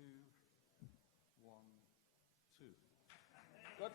2, 1, 2. Good.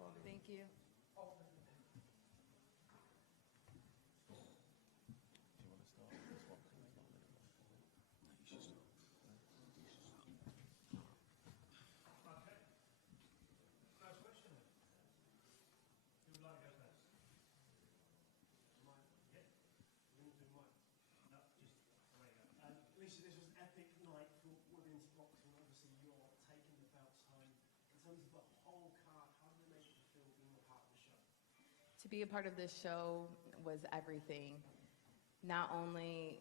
Thank you. Lisa, this was an epic night for women's boxing. Obviously, you're taking the belts home. In terms of the whole card, how did it make you feel being a part of the show? To be a part of this show was everything. Not only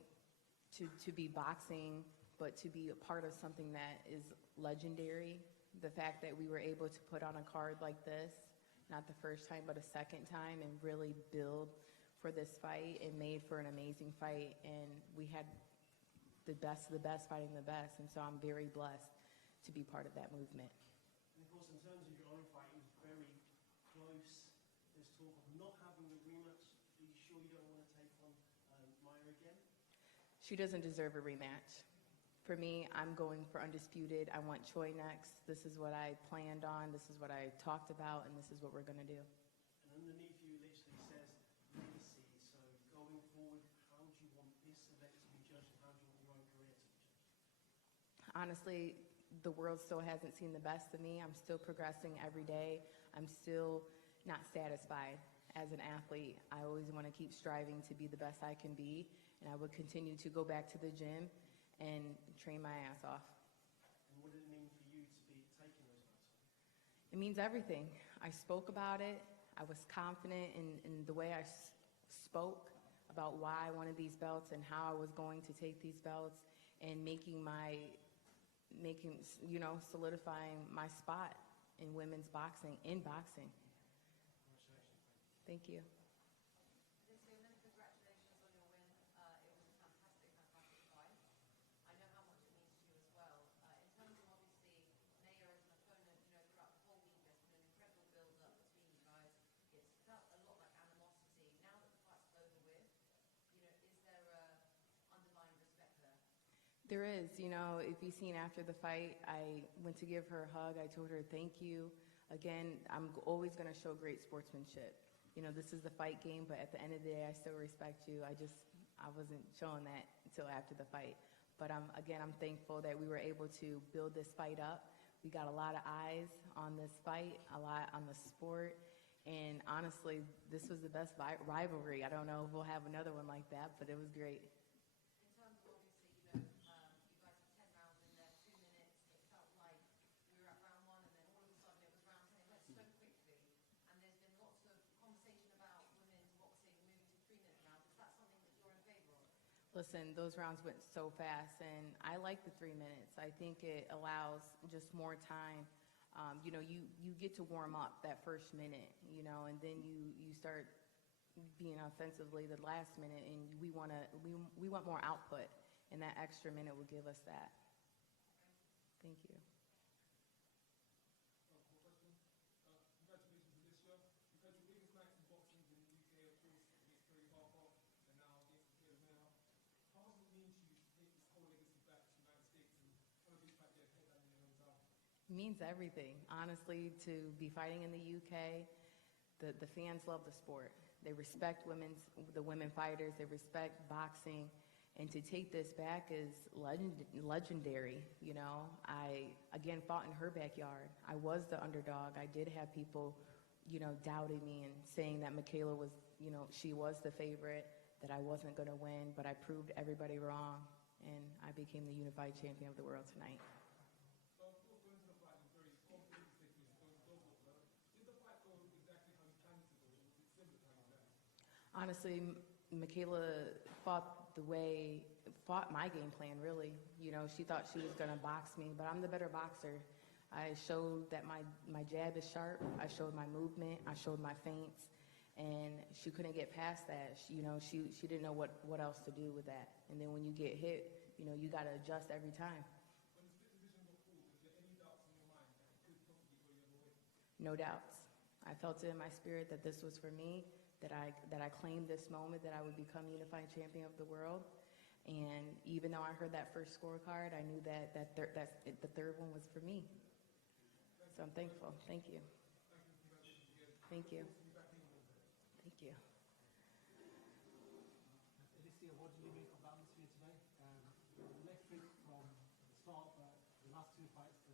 to be boxing, but to be a part of something that is legendary. The fact that we were able to put on a card like this, not the first time, but a second time, and really build for this fight. It made for an amazing fight, and we had the best of the best fighting the best, and so I'm very blessed to be part of that movement. And of course, in terms of your own fight, it was very close. There's talk of not having a rematch. Are you sure you don't want to take on Maya again? She doesn't deserve a rematch. For me, I'm going for undisputed. I want Choi next. This is what I planned on. This is what I talked about, and this is what we're going to do. And underneath you literally says legacy. So going forward, how do you want this event to be judged, and how do you want your own career to be judged? Honestly, the world still hasn't seen the best of me. I'm still progressing every day. I'm still not satisfied as an athlete. I always want to keep striving to be the best I can be, and I would continue to go back to the gym and train my ass off. And what did it mean for you to be taking those belts? It means everything. I spoke about it. I was confident in the way I spoke about why I wanted these belts and how I was going to take these belts, and solidifying my spot in women's boxing, in boxing. Congratulations. Thank you. Congratulations on your win. It was a fantastic fight. I know how much it means to you as well. In terms of obviously Naya as an opponent, throughout the whole week there's been an incredible build-up between you guys. It's felt a lot like animosity. Now that the fight's over with, is there a underlying respect there? There is. If you've seen after the fight, I went to give her a hug. I told her thank you. Again, I'm always going to show great sportsmanship. This is the fight game, but at the end of the day, I still respect you. I wasn't showing that until after the fight. But I'm thankful that we were able to build this fight up. We got a lot of eyes on this fight, a lot on the sport. And honestly, this was the best rivalry. I don't know if we'll have another one like that, but it was great. In terms of obviously, you guys have 10 rounds in there, 2 minutes. It felt like we were at round 1, and then all of a sudden it was round 10. It went so quickly. And there's been lots of conversation about women's boxing moving to 3-minute rounds. Is that something that you're in favor of? Listen, those rounds went so fast, and I like the 3 minutes. I think it allows just more time. You get to warm up that first minute, and then you start being offensively the last minute, and we want more output, and that extra minute will give us that. Thank you. Congratulations on this show. You've had your biggest nights in boxing in the UK, of course, against Terry Harper, and now against Taylor Mayer. How does it mean to you to take this whole legacy back to the United States and have a big fight there, head down in your hometown? It means everything. Honestly, to be fighting in the UK, the fans love the sport. They respect the women fighters. They respect boxing. And to take this back is legendary. I, again, fought in her backyard. I was the underdog. I did have people, doubting me and saying that Michaela was, she was the favorite, that I wasn't going to win, but I proved everybody wrong, and I became the unified champion of the world tonight. So, of course, going to the fight was very confident, did the fight go exactly how you planned it to go, or was it similar to how you planned it? Honestly, Michaela fought my game plan, really. She thought she was going to box me, but I'm the better boxer. I showed that my jab is sharp. I showed my movement. I showed my feints. And she couldn't get past that. She didn't know what else to do with that. And then when you get hit, you got to adjust every time. When the split decision got called, was there any doubts in your mind that it could possibly go your way? No doubts. I felt it in my spirit that this was for me, that I claimed this moment, that I would become unified champion of the world. And even though I heard that first scorecard, I knew that the third one was for me. So I'm thankful. Thank you. Thank you. Thank you. Thank you. Alicia, what did you make of the atmosphere today? Electric from the start, but the last two fights, the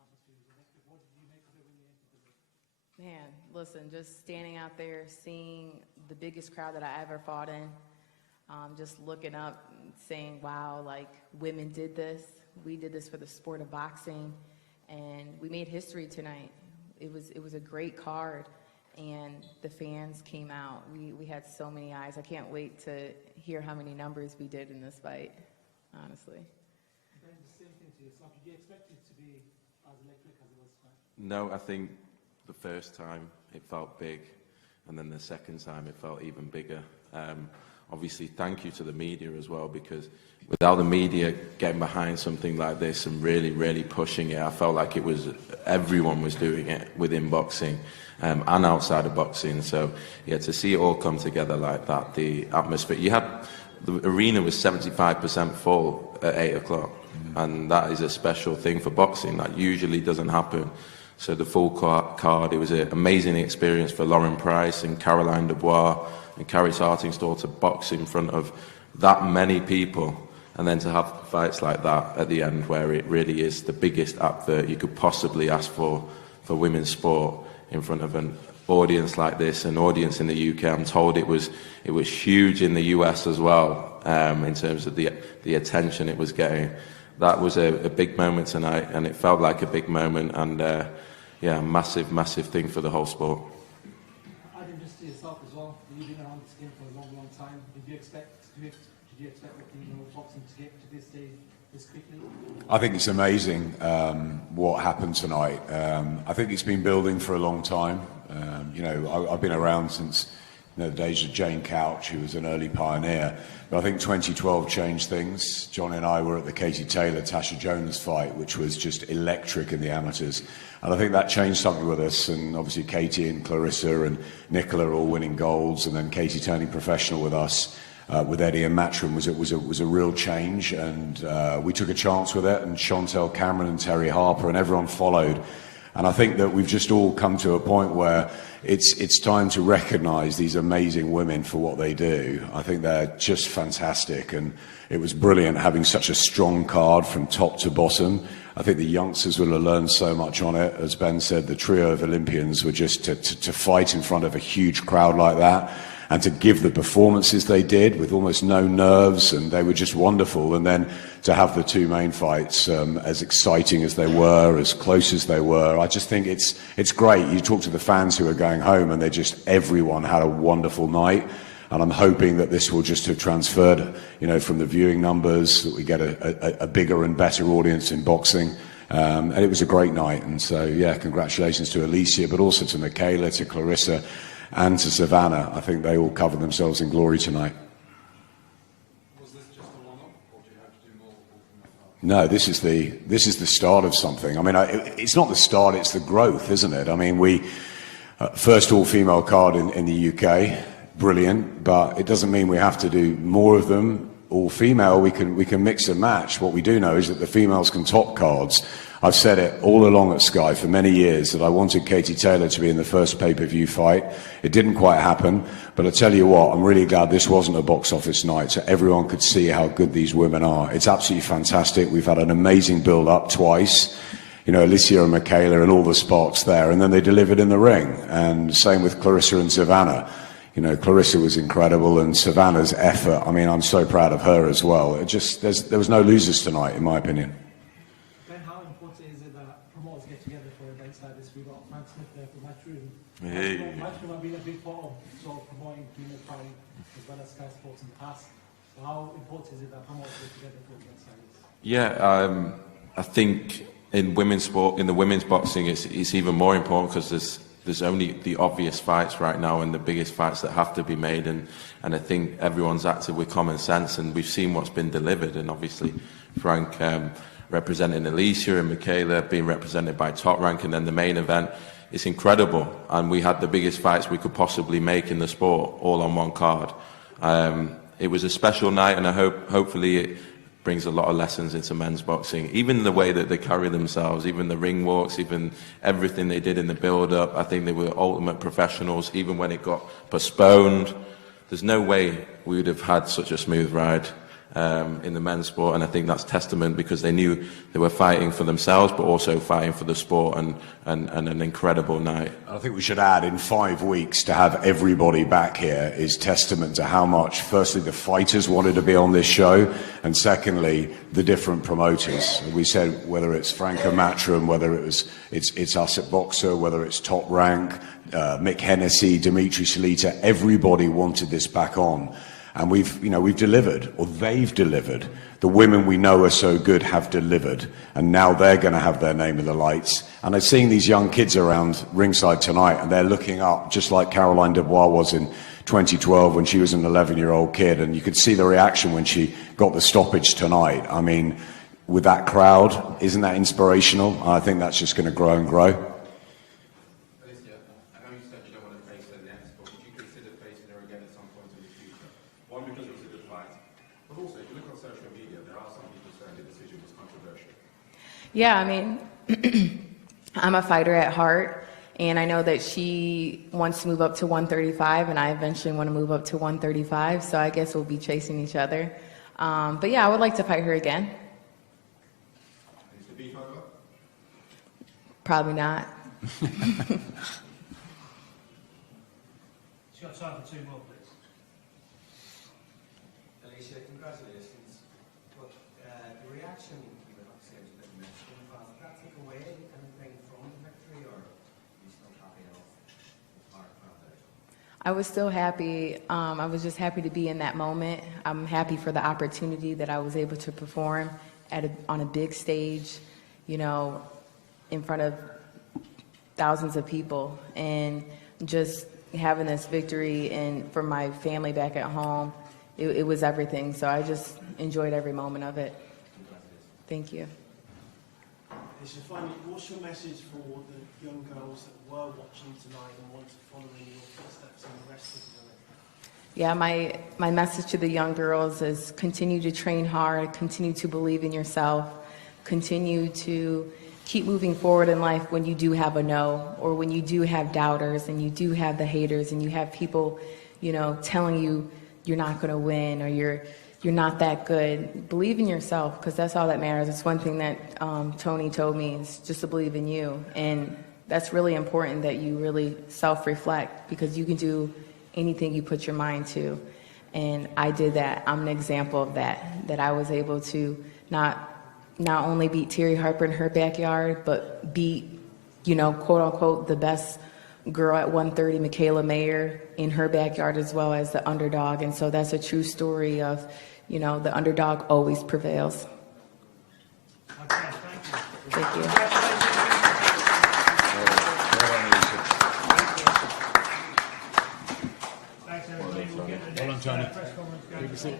atmosphere was electric. What did you make of it when you entered the ring? Man, listen, just standing out there, seeing the biggest crowd that I ever fought in, just looking up, saying, wow, like, women did this. We did this for the sport of boxing, and we made history tonight. It was a great card, and the fans came out. We had so many eyes. I can't wait to hear how many numbers we did in this fight, honestly. Ben, the same thing to yourself. Did you expect it to be as electric as it was tonight? No, I think the first time it felt big, and then the second time it felt even bigger. Obviously, thank you to the media as well, because without the media getting behind something like this and really, really pushing it, I felt like it was everyone was doing it within boxing and outside of boxing. So, yeah, to see it all come together like that, the atmosphere. The arena was 75% full at 8 o'clock, and that is a special thing for boxing. That usually doesn't happen. So the full card, it was an amazing experience for Lauren Price and Caroline Dubois and Carrie Sartingstall to box in front of that many people, and then to have fights like that at the end, where it really is the biggest advert you could possibly ask for women's sport in front of an audience like this, an audience in the UK. I'm told it was huge in the US as well, in terms of the attention it was getting. That was a big moment tonight, and it felt like a big moment, and yeah, massive, massive thing for the whole sport. Adam, just to yourself as well, you've been around this game for a long, long time. Did you expect boxing to get to this day this quickly? I think it's amazing what happened tonight. I think it's been building for a long time. I've been around since the days of Jane Couch, who was an early pioneer. But I think 2012 changed things. John and I were at the Katie Taylor-Tasha Jonas fight, which was just electric in the amateurs. And I think that changed something with us. And obviously Katie and Claressa and Nicola all winning golds, and then Katie turning professional with us. With Eddie and Matchroom was a real change, and we took a chance with it, and Chantel Cameron and Terry Harper and everyone followed. And I think that we've just all come to a point where it's time to recognise these amazing women for what they do. I think they're just fantastic, and it was brilliant having such a strong card from top to bottom. I think the youngsters will have learned so much on it. As Ben said, the trio of Olympians were just to fight in front of a huge crowd like that, and to give the performances they did with almost no nerves, and they were just wonderful. And then to have the two main fights as exciting as they were, as close as they were, I just think it's great. You talk to the fans who are going home, and everyone had a wonderful night. And I'm hoping that this will just have transferred, from the viewing numbers, that we get a bigger and better audience in boxing. And it was a great night. And so, yeah, congratulations to Alicia, but also to Michaela, to Claressa, and to Savannah. I think they all covered themselves in glory tonight. Was this just a one-off, or do you have to do more? No, this is the start of something. I mean, it's not the start; it's the growth, isn't it? I mean, we first all-female card in the UK, brilliant, but it doesn't mean we have to do more of them. All-female, we can mix and match. What we do know is that the females can top cards. I've said it all along at Sky for many years that I wanted Katie Taylor to be in the first pay-per-view fight. It didn't quite happen, but I tell you what, I'm really glad this wasn't a box office night, so everyone could see how good these women are. It's absolutely fantastic. We've had an amazing build-up twice. Alicia and Michaela and all the spots there, and then they delivered in the ring. And same with Claressa and Savannah. Claressa was incredible, and Savannah's effort, I mean, I'm so proud of her as well. There was no losers tonight, in my opinion. Hey. Matchroom have been a big part of sort of promoting female fighting as well as Sky Sports in the past. So how important is it that promoters get together for events like this? Yeah, I think in women's sport, in the women's boxing, it's even more important, because there's only the obvious fights right now and the biggest fights that have to be made, and I think everyone's acted with common sense, and we've seen what's been delivered. And obviously Frank representing Alicia and Michaela being represented by Top Rank, and then the main event. It's incredible, and we had the biggest fights we could possibly make in the sport all on one card. It was a special night, and I hopefully brings a lot of lessons into men's boxing. Even the way that they carry themselves, even the ring walks, even everything they did in the build-up. I think they were ultimate professionals. Even when it got postponed, there's no way we would have had such a smooth ride in the men's sport, and I think that's testament because they knew they were fighting for themselves but also fighting for the sport, and an incredible night. I think we should add, in 5 weeks to have everybody back here is testament to how much, firstly, the fighters wanted to be on this show, and secondly, the different promoters. We said whether it's Franco Matchroom, whether it's us at Boxer, whether it's Top Rank, Mick Hennessy, Dimitri Salita, everybody wanted this back on. And we've delivered, or they've delivered. The women we know are so good have delivered, and now they're going to have their name in the lights. And I've seen these young kids around ringside tonight, and they're looking up, just like Caroline Dubois was in 2012 when she was an 11-year-old kid, and you could see the reaction when she got the stoppage tonight. I mean, with that crowd, isn't that inspirational? I think that's just going to grow and grow. Yeah, I mean, I'm a fighter at heart, and I know that she wants to move up to 135, and I eventually want to move up to 135, so I guess we'll be chasing each other. But yeah, I would like to fight her again. Is the beef over? Probably not. She's got time for 2 more, please. Alicia, congratulations. But the reaction you would have to say was a bit mixed. Did that take away anything from the victory, or are you still happy enough with our foundation? I was still happy. I was just happy to be in that moment. I'm happy for the opportunity that I was able to perform on a big stage, you know, in front of thousands of people, and just having this victory and for my family back at home, it was everything. So I just enjoyed every moment of it. Thank you. Alicia, finally, what's your message for the young girls that were watching tonight and want to follow in your footsteps and the rest of the night? Yeah, my message to the young girls is continue to train hard, continue to believe in yourself, continue to keep moving forward in life when you do have a no, or when you do have doubters and you do have the haters and you have people, you know, telling you you're not going to win or you're not that good. Believe in yourself, because that's all that matters. It's one thing that Tony told me, is just to believe in you. And that's really important, that you really self-reflect, because you can do anything you put your mind to. And I did that. I'm an example of that I was able to not only beat Terry Harper in her backyard, but beat, you know, quote unquote, the best girl at 130, Michaela Mayer, in her backyard, as well as the underdog. And so that's a true story of, you know, the underdog always prevails. Okay, thank you. Thank you. Thanks, everybody. We'll get the next press conference going.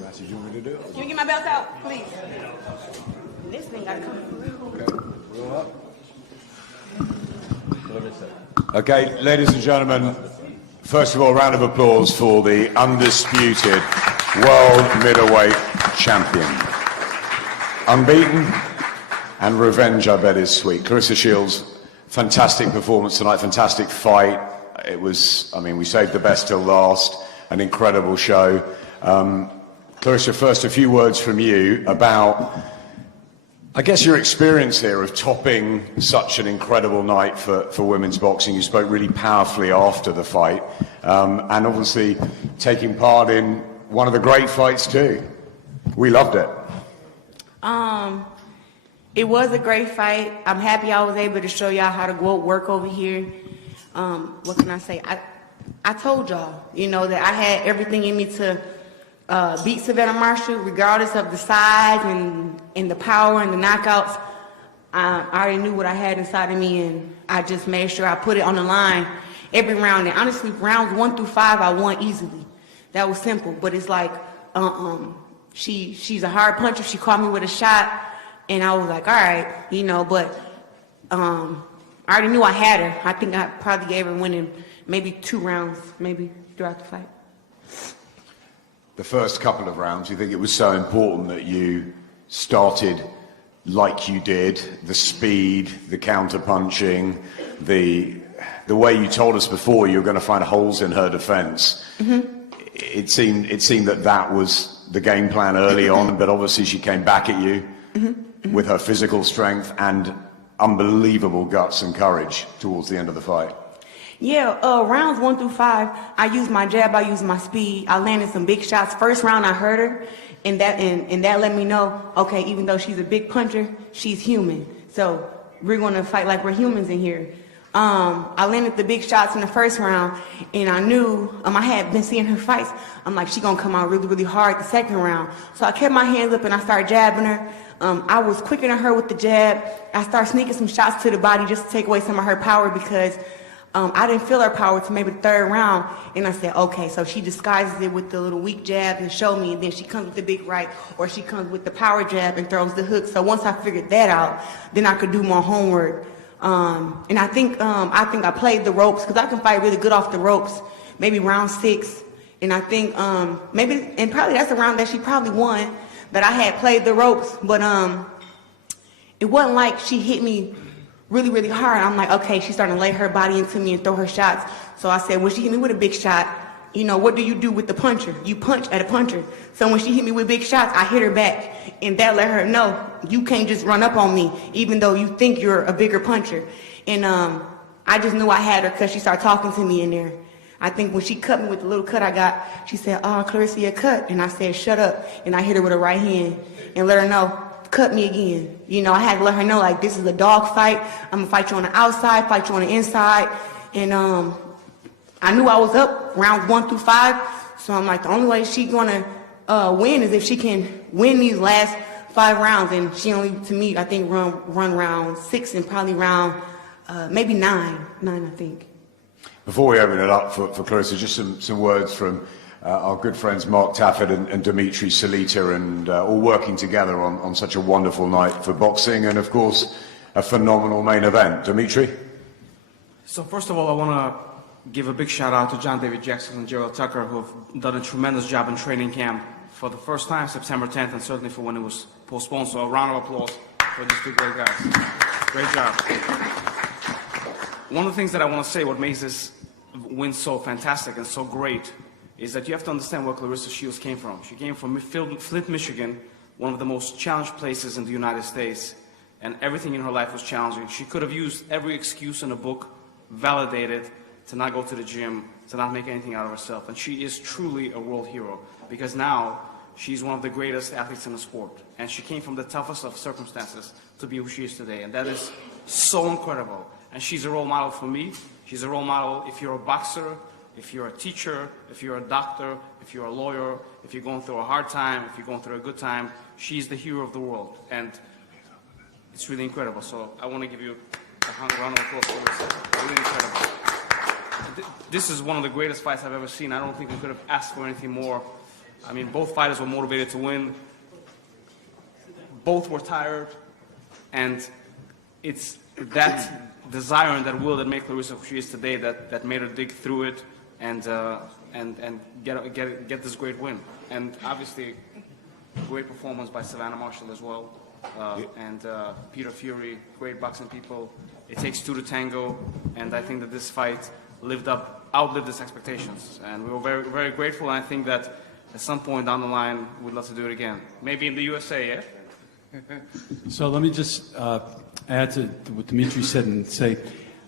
Massey, do you want me to do it? Can you get my belt out, please? This thing got to come. Okay, ladies and gentlemen, first of all, a round of applause for the undisputed world middleweight champion. Unbeaten, and revenge, I bet, is sweet. Claressa Shields, fantastic performance tonight, fantastic fight. It was, I mean, we saved the best till last, an incredible show. Claressa, first, a few words from you about, I guess, your experience here of topping such an incredible night for women's boxing. You spoke really powerfully after the fight, and obviously taking part in one of the great fights too. We loved it. It was a great fight. I'm happy I was able to show y'all how to go work over here. What can I say? I told y'all, you know, that I had everything in me to beat Savannah Marshall, regardless of the size and the power and the knockouts. I already knew what I had inside of me, and I just made sure I put it on the line every round. And honestly, rounds 1 through 5, I won easily. That was simple. But it's like, she's a hard puncher. She caught me with a shot, and I was like, all right, you know. But I already knew I had her. I think I probably gave her winning maybe 2 rounds, maybe throughout the fight. The first couple of rounds, you think it was so important that you started like you did, the speed, the counter-punching, the way you told us before you were going to find holes in her defense. Mm-hmm. It seemed that was the game plan early on, but obviously she came back at you with her physical strength and unbelievable guts and courage towards the end of the fight. Yeah, rounds 1 through 5, I used my jab, I used my speed, I landed some big shots. First round I hurt her, and that let me know, okay, even though she's a big puncher, she's human. So we're gonna fight like we're humans in here. I landed the big shots in the first round, and I knew, I had been seeing her fights. I'm like, she gonna come out really, really hard the second round. So I kept my hands up and I started jabbing her. I was quicker than her with the jab. I started sneaking some shots to the body just to take away some of her power, because I didn't feel her power till maybe the third round. And I said, okay, so she disguises it with the little weak jab and show me, and then she comes with the big right, or she comes with the power jab and throws the hook. So once I figured that out, then I could do more homework. And I think I played the ropes, because I can fight really good off the ropes, maybe round 6. And I think probably that's a round that she probably won, that I had played the ropes. But it wasn't like she hit me really, really hard. I'm like, okay, she's starting to lay her body into me and throw her shots. So I said, when she hit me with a big shot, you know, what do you do with the puncher? You punch at a puncher. So when she hit me with big shots, I hit her back. And that let her know, you can't just run up on me, even though you think you're a bigger puncher. And I just knew I had her because she started talking to me in there. I think when she cut me with the little cut I got, she said, oh, Claressa, you're cut. And I said, shut up. And I hit her with her right hand and let her know, cut me again. You know, I had to let her know, like, this is a dog fight. I'm gonna fight you on the outside, fight you on the inside. And I knew I was up rounds 1 through 5. So I'm like, the only way she's gonna win is if she can win these last 5 rounds. And she only, to me, I think run round 6 and probably round maybe 9, I think. Before we open it up for Claressa, just some words from our good friends Mark Taffet and Dimitri Salita, and all working together on such a wonderful night for boxing, and of course a phenomenal main event. Dimitri? So first of all, I want to give a big shout out to John David Jackson and Gerald Tucker, who have done a tremendous job in training camp for the first time, September 10th, and certainly for when it was postponed. So a round of applause for these two great guys. Great job. One of the things that I want to say, what makes this win so fantastic and so great, is that you have to understand where Claressa Shields came from. She came from Flint, Michigan, one of the most challenged places in the United States, and everything in her life was challenging. She could have used every excuse in the book, validated, to not go to the gym, to not make anything out of herself. And she is truly a world hero, because now she's one of the greatest athletes in the sport. And she came from the toughest of circumstances to be who she is today. And that is so incredible. And she's a role model for me. She's a role model if you're a boxer, if you're a teacher, if you're a doctor, if you're a lawyer, if you're going through a hard time, if you're going through a good time. She's the hero of the world. And it's really incredible. So I want to give you a round of applause for this. Really incredible. This is one of the greatest fights I've ever seen. I don't think we could have asked for anything more. I mean, both fighters were motivated to win. Both were tired. And it's that desire and that will that made Claressa who she is today that made her dig through it and get this great win. And obviously, great performance by Savannah Marshall as well. And Peter Fury, great boxing people. It takes two to tango. And I think that this fight outlived its expectations. And we were very, very grateful. And I think that at some point down the line, we'd love to do it again. Maybe in the USA, yeah? So let me just add to what Dimitri said and say,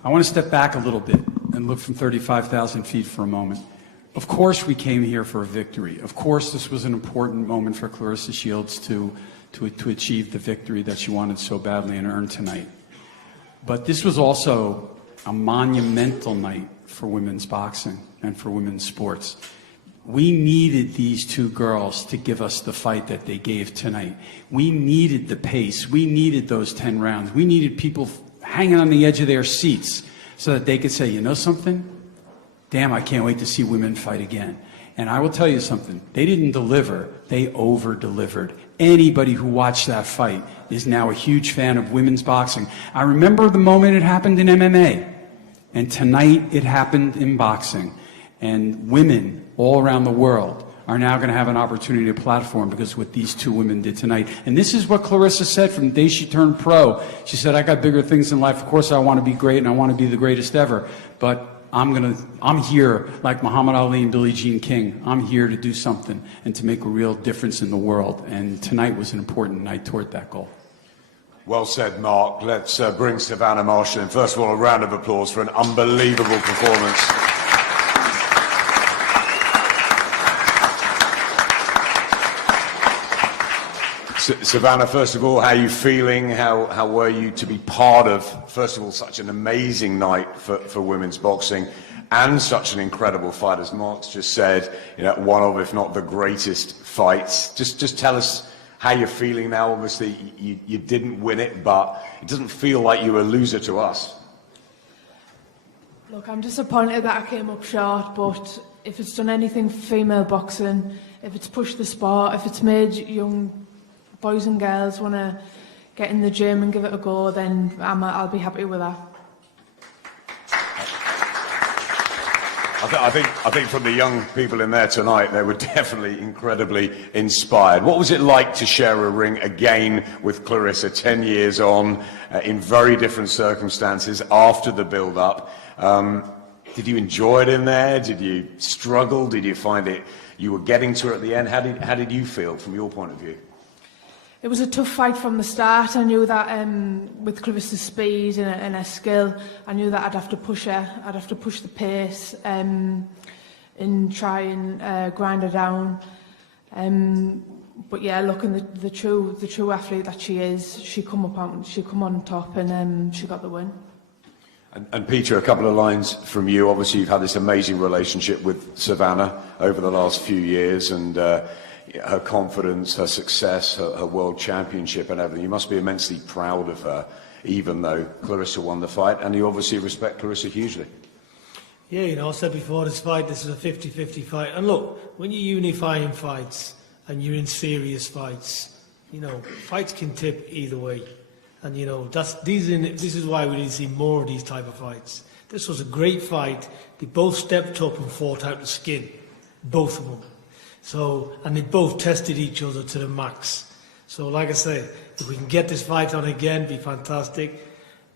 I want to step back a little bit and look from 35,000 feet for a moment. Of course we came here for a victory. Of course this was an important moment for Claressa Shields to achieve the victory that she wanted so badly and earn tonight. But this was also a monumental night for women's boxing and for women's sports. We needed these two girls to give us the fight that they gave tonight. We needed the pace. We needed those 10 rounds. We needed people hanging on the edge of their seats so that they could say, you know something? Damn, I can't wait to see women fight again. And I will tell you something. They didn't deliver. They over-delivered. Anybody who watched that fight is now a huge fan of women's boxing. I remember the moment it happened in MMA. And tonight it happened in boxing. And women all around the world are now going to have an opportunity to platform because of what these two women did tonight. And this is what Claressa said from the day she turned pro. She said, I got bigger things in life. Of course I want to be great and I want to be the greatest ever. But I'm here like Muhammad Ali and Billie Jean King. I'm here to do something and to make a real difference in the world. And tonight was an important night toward that goal. Well said, Mark. Let's bring Savannah Marshall in. First of all, a round of applause for an unbelievable performance. Savannah, first of all, how are you feeling? How were you to be part of, first of all, such an amazing night for women's boxing and such an incredible fight, as Mark's just said, you know, one of, if not the greatest fights. Just tell us how you're feeling now. Obviously, you didn't win it, but it doesn't feel like you were a loser to us. Look, I'm disappointed that I came up short, but if it's done anything for female boxing, if it's pushed the sport, if it's made young boys and girls want to get in the gym and give it a go, then I'll be happy with that. I think from the young people in there tonight, they were definitely incredibly inspired. What was it like to share a ring again with Claressa 10 years on, in very different circumstances after the build-up? Did you enjoy it in there? Did you struggle? Did you find it you were getting to it at the end? How did you feel from your point of view? It was a tough fight from the start. I knew that with Claressa's speed and her skill, I knew that I'd have to push her. I'd have to push the pace and try and grind her down. But yeah, looking the true athlete that she is, she come on top and she got the win. And Peter, a couple of lines from you. Obviously, you've had this amazing relationship with Savannah over the last few years, and her confidence, her success, her world championship and everything. You must be immensely proud of her, even though Claressa won the fight, and you obviously respect Claressa hugely. Yeah, you know, I said before this is a 50-50 fight. And look, when you're unifying fights and you're in serious fights, you know, fights can tip either way. And, you know, this is why we need to see more of these type of fights. This was a great fight. They both stepped up and fought out the skin, both of them. So, and they both tested each other to the max. So, like I say, if we can get this fight on again, it'd be fantastic.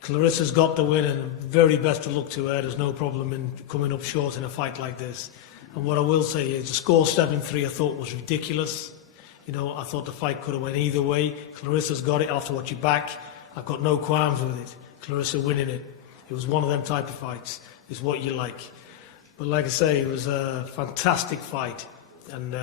Claressa's got the win, and very best of luck to her. There's no problem in coming up short in a fight like this. And what I will say is the score 7-3 I thought was ridiculous. You know, I thought the fight could have went either way. Claressa's got it. After watch your back, I've got no qualms with it. Claressa winning it. It was one of them type of fights. It's what you like. But like I say, it was a fantastic fight. And,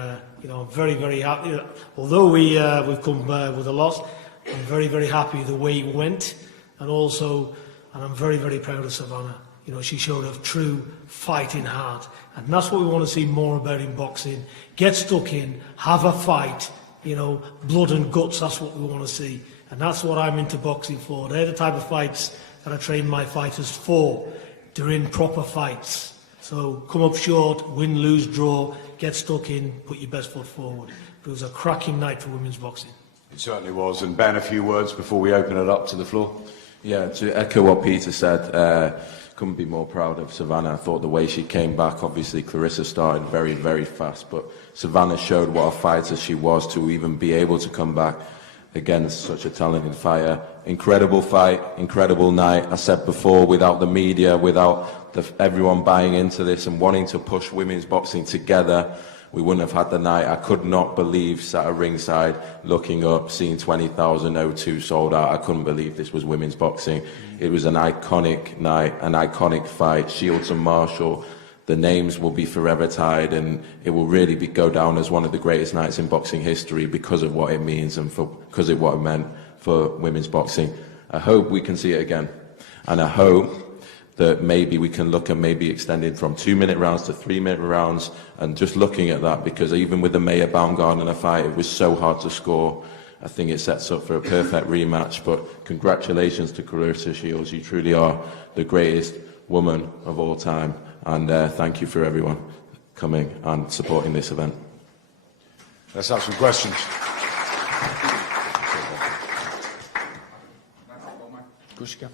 you know, I'm very, very happy. Although we've come with a loss, I'm very, very happy the way it went. And I'm very, very proud of Savannah. You know, she showed a true fighting heart. And that's what we want to see more about in boxing. Get stuck in, have a fight, you know, blood and guts, that's what we want to see. And that's what I'm into boxing for. They're the type of fights that I train my fighters for. They're in proper fights. So come up short, win, lose, draw, get stuck in, put your best foot forward. It was a cracking night for women's boxing. It certainly was. And Ben, a few words before we open it up to the floor. Yeah, to echo what Peter said, couldn't be more proud of Savannah. I thought the way she came back, obviously Claressa started very, very fast, but Savannah showed what a fighter she was to even be able to come back against such a talented fighter. Incredible fight, incredible night. I said before, without the media, without everyone buying into this and wanting to push women's boxing together, we wouldn't have had the night. I could not believe, sat at ringside, looking up, seeing 20,000 O2 sold out. I couldn't believe this was women's boxing. It was an iconic night, an iconic fight. Shields and Marshall, the names will be forever tied, and it will really go down as one of the greatest nights in boxing history because of what it means and because of what it meant for women's boxing. I hope we can see it again, and I hope that maybe we can look at maybe extending from 2-minute rounds to 3-minute rounds, and just looking at that, because even with the Mayer Baumgartner fight, it was so hard to score. I think it sets up for a perfect rematch. But congratulations to Claressa Shields. You truly are the greatest woman of all time. And thank you for everyone coming and supporting this event. Let's have some questions. Kushka.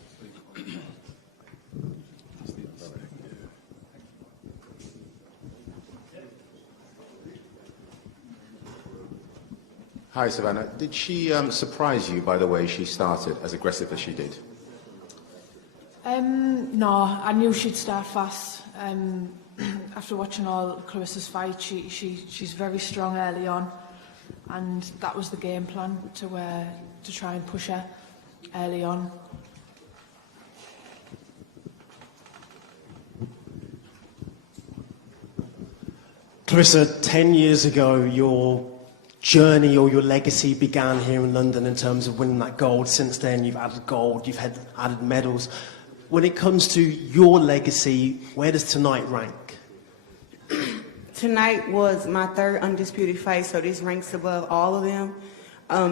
Hi, Savannah. Did she surprise you by the way she started, as aggressive as she did? No, I knew she'd start fast. After watching all Claressa's fight, she's very strong early on, and that was the game plan to try and push her early on. Claressa, 10 years ago, your journey or your legacy began here in London in terms of winning that gold. Since then, you've added gold, you've had added medals. When it comes to your legacy, where does tonight rank? Tonight was my third undisputed fight, so this ranks above all of them.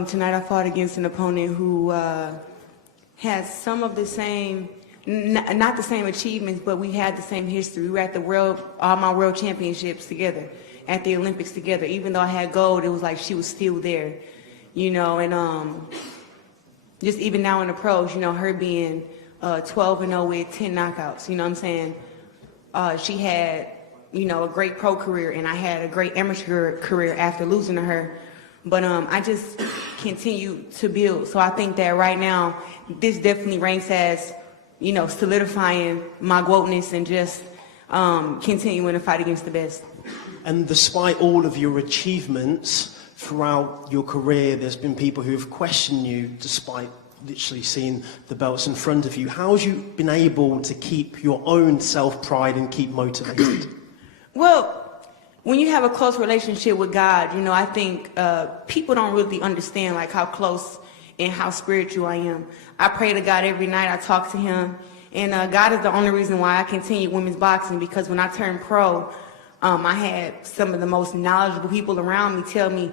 Tonight I fought against an opponent who has some of the same, not the same achievements, but we had the same history. We were at all my world championships together, at the Olympics together. Even though I had gold, it was like she was still there, you know. And just even now in the pros, you know, her being 12-0 with 10 knockouts, you know what I'm saying? She had, you know, a great pro career, and I had a great amateur career after losing to her. But I just continue to build. So I think that right now, this definitely ranks as, you know, solidifying my GOATness and just continuing to fight against the best. And despite all of your achievements throughout your career, there's been people who have questioned you despite literally seeing the belts in front of you. How have you been able to keep your own self-pride and keep motivated? Well, when you have a close relationship with God, you know, I think people don't really understand like how close and how spiritual I am. I pray to God every night. I talk to him. And God is the only reason why I continue women's boxing, because when I turned pro, I had some of the most knowledgeable people around me tell me,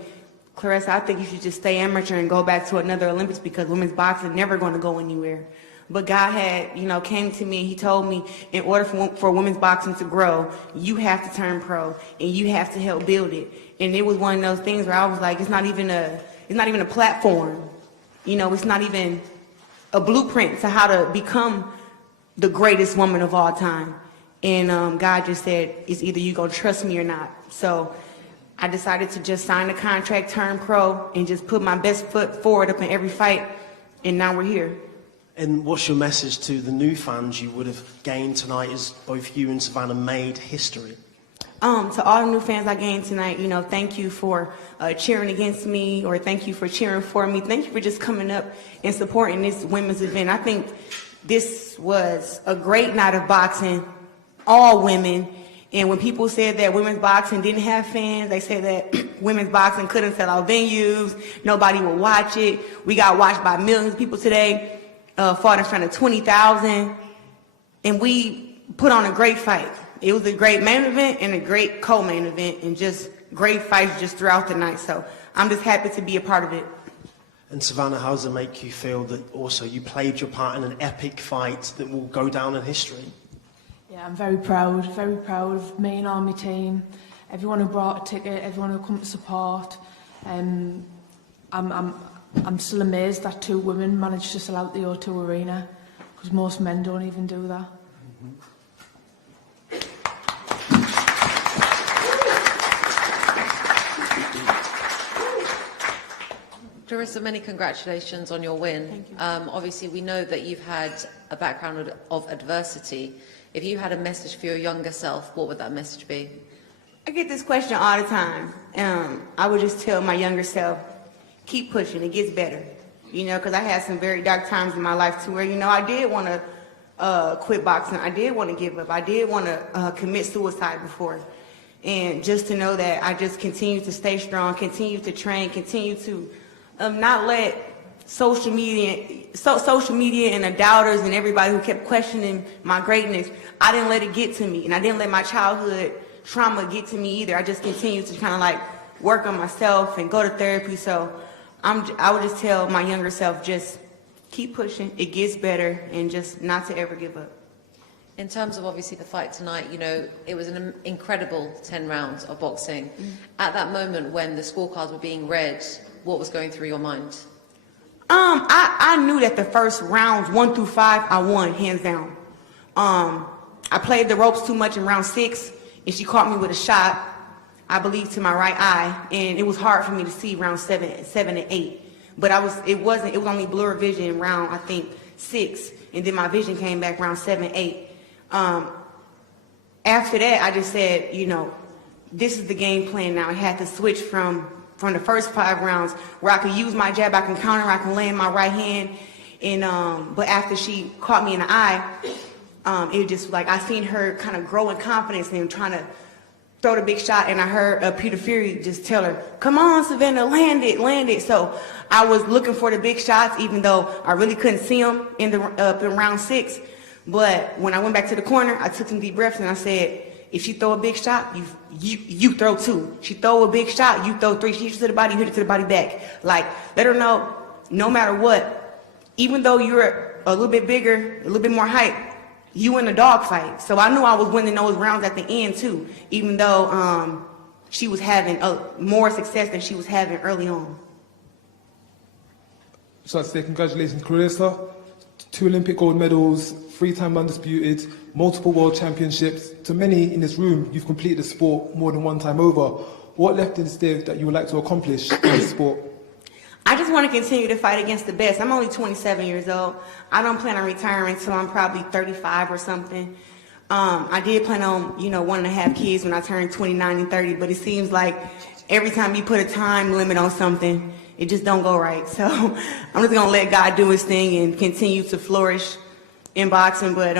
Claressa, I think you should just stay amateur and go back to another Olympics, because women's boxing never going to go anywhere. But God had, came to me and he told me, in order for women's boxing to grow, you have to turn pro and you have to help build it. And it was one of those things where I was like, it's not even a platform. It's not even a blueprint to how to become the greatest woman of all time. And God just said, it's either you gonna trust me or not. So I decided to just sign the contract, turn pro, and just put my best foot forward up in every fight. And now we're here. And what's your message to the new fans you would have gained tonight as both you and Savannah made history? To all the new fans I gained tonight, thank you for cheering against me, or thank you for cheering for me. Thank you for just coming up and supporting this women's event. I think this was a great night of boxing, all women. And when people said that women's boxing didn't have fans, they said that women's boxing couldn't sell out venues, nobody would watch it. We got watched by millions of people today, fought in front of 20,000, and we put on a great fight. It was a great main event and a great co-main event, and just great fights just throughout the night. So I'm just happy to be a part of it. And Savannah, how does it make you feel that also you played your part in an epic fight that will go down in history? Yeah, I'm very proud of me and all my team, everyone who bought a ticket, everyone who come to support. I'm still amazed that 2 women managed to sell out the O2 Arena, because most men don't even do that. Claressa, many congratulations on your win. Thank you. Obviously, we know that you've had a background of adversity. If you had a message for your younger self, what would that message be? I get this question all the time. I would just tell my younger self, keep pushing, it gets better. Because I had some very dark times in my life too, where, I did want to quit boxing. I did want to give up. I did want to commit suicide before. And just to know that I just continue to stay strong, continue to train, continue to not let social media and the doubters and everybody who kept questioning my greatness, I didn't let it get to me. And I didn't let my childhood trauma get to me either. I just continued to kind of work on myself and go to therapy. So I would just tell my younger self, just keep pushing, it gets better, and just not to ever give up. In terms of obviously the fight tonight, it was an incredible 10 rounds of boxing. Mm-hmm. At that moment when the scorecards were being read, what was going through your mind? I knew that the first rounds 1 through 5, I won hands down. I played the ropes too much in round 6, and she caught me with a shot, I believe, to my right eye, and it was hard for me to see round 7 and 8. But it was only blur vision in round, I think, 6, and then my vision came back round 7, 8. After that, I just said, this is the game plan now. I had to switch from the first 5 rounds where I could use my jab, I can counter, I can land my right hand. And but after she caught me in the eye, it was just I seen her kind of grow in confidence and trying to throw the big shot. And I heard Peter Fury just tell her, "Come on, Savannah, land it." So I was looking for the big shots, even though I really couldn't see them in round 6. But when I went back to the corner, I took some deep breaths and I said, if she throw a big shot, you throw 2. She throw a big shot, you throw 3. She hit it to the body, you hit it to the body back. Let her know, no matter what, even though you're a little bit bigger, a little bit more height, you in a dog fight. So I knew I was winning those rounds at the end too, even though she was having more success than she was having early on. So I'd say congratulations, Claressa. 2 Olympic gold medals, 3-time undisputed, multiple world championships. To many in this room, you've completed the sport more than 1 time over. What left instead that you would like to accomplish in the sport? I just want to continue to fight against the best. I'm only 27 years old. I don't plan on retiring until I'm probably 35 or something. I did plan on, 1.5 kids when I turned 29 and 30, but it seems like every time you put a time limit on something, it just don't go right. So I'm just going to let God do his thing and continue to flourish in boxing. But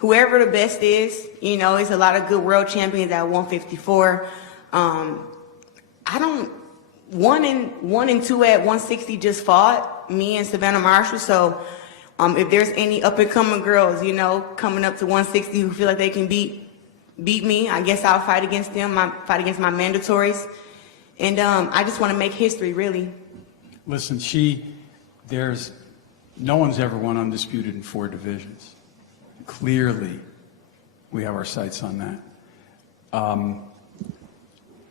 whoever the best is, it's a lot of good world champions at 154. I don't, 1 and 2 at 160 just fought, me and Savannah Marshall. So if there's any up and coming girls, coming up to 160 who feel like they can beat me, I guess I'll fight against them. Fight against my mandatories. And I just want to make history, really. Listen, No one's ever won undisputed in 4 divisions. Clearly, we have our sights on that.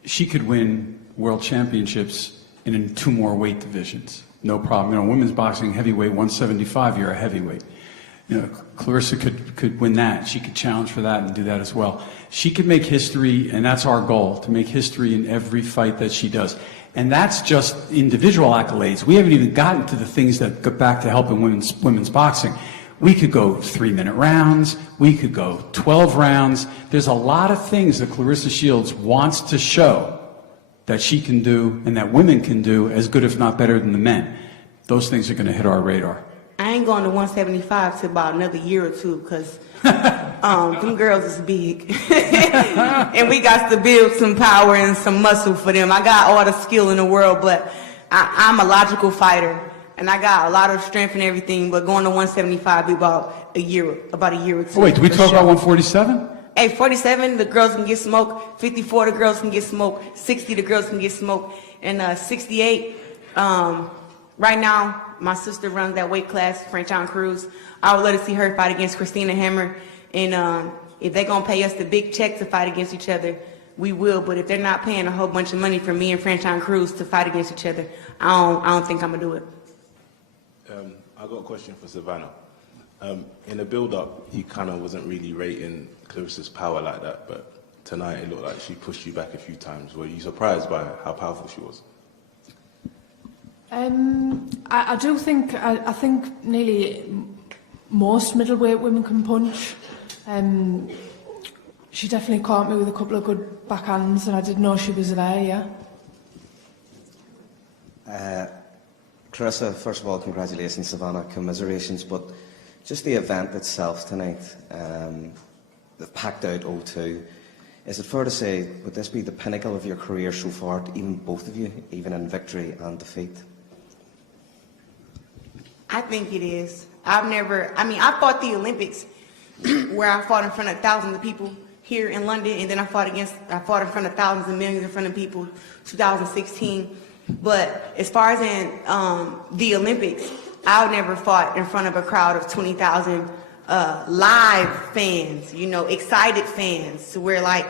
She could win world championships in 2 more weight divisions. No problem. You know, women's boxing, heavyweight, 175, you're a heavyweight. You know, Claressa could win that. She could challenge for that and do that as well. She could make history, and that's our goal, to make history in every fight that she does. And that's just individual accolades. We haven't even gotten to the things that go back to helping women's boxing. We could go 3-minute rounds. We could go 12 rounds. There's a lot of things that Claressa Shields wants to show that she can do and that women can do as good, if not better, than the men. Those things are going to hit our radar. I ain't going to 175 till about another year or 2 because them girls is big. And we got to build some power and some muscle for them. I got all the skill in the world, but I'm a logical fighter. And I got a lot of strength and everything, but going to 175 be about a year or 2. Oh, wait, do we talk about 147? Hey, 47, the girls can get smoked. 54, the girls can get smoked. 60, the girls can get smoked. And 68, right now, my sister runs that weight class, Franchon Cruz. I would love to see her fight against Christina Hammer. And if they're going to pay us the big check to fight against each other, we will. But if they're not paying a whole bunch of money for me and Franchon Cruz to fight against each other, I don't think I'm going to do it. I got a question for Savannah. In the build-up, you kind of wasn't really rating Claressa's power like that, but tonight it looked like she pushed you back a few times. Were you surprised by how powerful she was? I do think, I think nearly most middleweight women can punch. She definitely caught me with a couple of good backhands, and I didn't know she was there, yeah. Claressa, first of all, congratulations, Savannah, commiserations, but just the event itself tonight, the packed out O2, is it fair to say, would this be the pinnacle of your career so far, even both of you, even in victory and defeat? I think it is. I fought the Olympics where I fought in front of thousands of people here in London, and then I fought in front of thousands and millions in front of people, 2016. But as far as in the Olympics, I never fought in front of a crowd of 20,000 live fans, you know, excited fans, to where like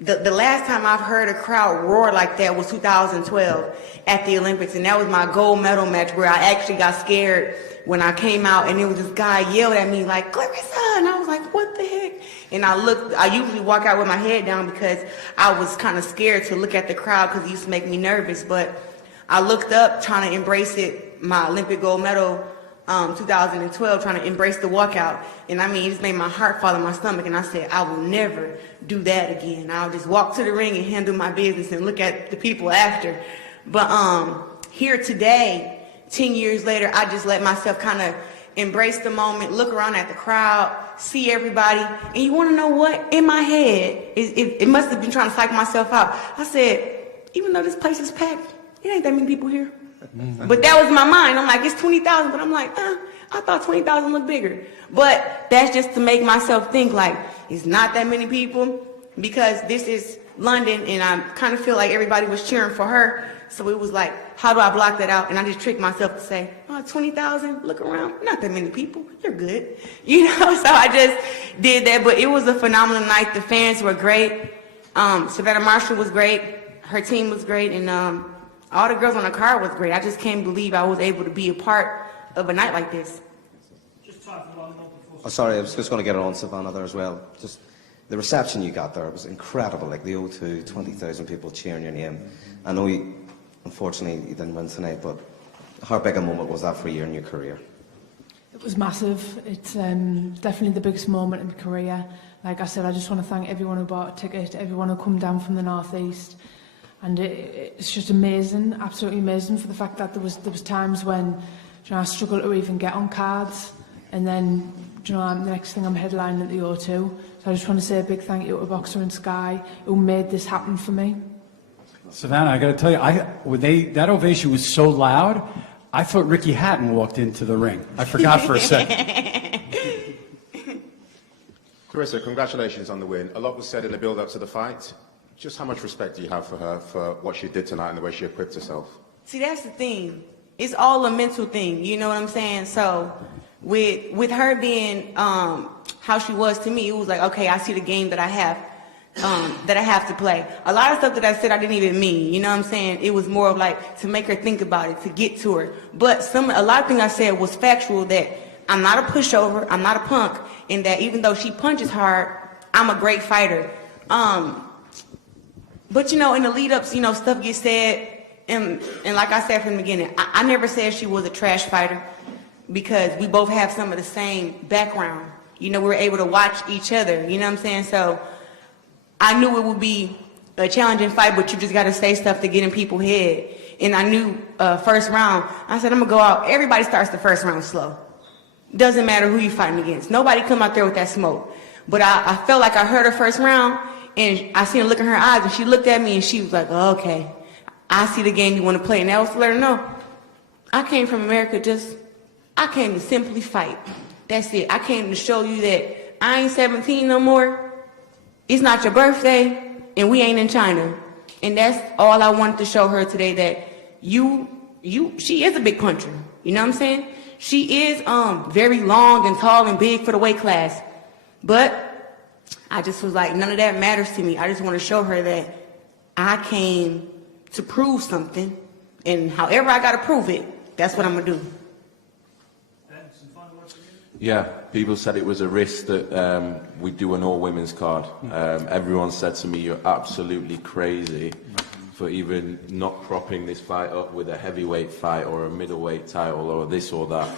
the last time I've heard a crowd roar like that was 2012 at the Olympics, and that was my gold medal match where I actually got scared when I came out, and it was this guy yelled at me like, "Claressa," and I was like, "What the heck?" And I usually walk out with my head down because I was kind of scared to look at the crowd because it used to make me nervous. But I looked up trying to embrace it, my Olympic gold medal, 2012, trying to embrace the walkout. And I mean, it just made my heart fall in my stomach. And I said, I will never do that again. I'll just walk to the ring and handle my business and look at the people after. But here today, 10 years later, I just let myself kind of embrace the moment, look around at the crowd, see everybody. And you want to know what? In my head, it must have been trying to psych myself out. I said, even though this place is packed, it ain't that many people here. But that was my mind. I'm like, it's 20,000. But I'm like, I thought 20,000 looked bigger. But that's just to make myself think like, it's not that many people because this is London and I kind of feel like everybody was cheering for her. So it was like, how do I block that out? And I just tricked myself to say, 20,000, look around, not that many people, you're good. You know, so I just did that, but it was a phenomenal night. The fans were great. Savannah Marshall was great. Her team was great. And all the girls on the card was great. I just can't believe I was able to be a part of a night like this. Oh, sorry, I was just going to get it on Savannah there as well. Just the reception you got there was incredible. Like the O2, 20,000 people cheering your name. I know unfortunately, you didn't win tonight, but how big a moment was that for you in your career? It was massive. It's definitely the biggest moment in my career. Like I said, I just want to thank everyone who bought a ticket, everyone who come down from the northeast, and it's just amazing, absolutely amazing, for the fact that there was times when I struggled to even get on cards, and then the next thing I'm headlining at the O2. So I just want to say a big thank you to Boxer and Sky who made this happen for me. Savannah, I got to tell you, that ovation was so loud, I thought Ricky Hatton walked into the ring. I forgot for a second. Claressa, congratulations on the win. A lot was said in the build-up to the fight. Just how much respect do you have for her, for what she did tonight and the way she equipped herself? See, that's the thing. It's all a mental thing, you know what I'm saying? So with her being how she was to me, it was like, okay, I see the game that I have to play. A lot of stuff that I said I didn't even mean, you know what I'm saying? It was more of like to make her think about it, to get to her. But a lot of things I said was factual, that I'm not a pushover, I'm not a punk, and that even though she punches hard, I'm a great fighter. But you know, in the lead ups, you know, stuff gets said, and like I said from the beginning, I never said she was a trash fighter, because we both have some of the same background. You know, we were able to watch each other, you know what I'm saying? So I knew it would be a challenging fight, but you just got to say stuff to get in people's head. And I knew first round, I said, I'm going to go out. Everybody starts the first round slow. Doesn't matter who you're fighting against. Nobody come out there with that smoke. But I felt like I heard her first round, and I seen her look in her eyes, and she looked at me, and she was like, oh, okay, I see the game you want to play. And that was to let her know, I came from America I came to simply fight. That's it. I came to show you that I ain't 17 no more. It's not your birthday, and we ain't in China. And that's all I wanted to show her today, that she is a big puncher. You know what I'm saying? She is very long and tall and big for the weight class. But I just was like, none of that matters to me. I just want to show her that I came to prove something, and however I got to prove it, that's what I'm going to do. Yeah, people said it was a risk that we do an all-women's card. Everyone said to me, you're absolutely crazy for even not propping this fight up with a heavyweight fight or a middleweight title or this or that.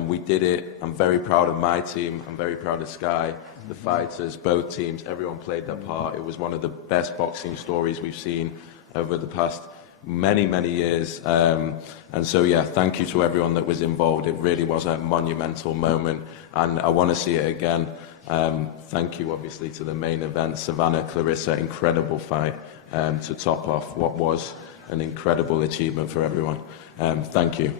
We did it. I'm very proud of my team. I'm very proud of Sky, the fighters, both teams. Everyone played their part. It was one of the best boxing stories we've seen over the past many, many years. And so, yeah, thank you to everyone that was involved. It really was a monumental moment, and I want to see it again. Thank you, obviously, to the main event, Savannah, Claressa, incredible fight to top off what was an incredible achievement for everyone. Thank you.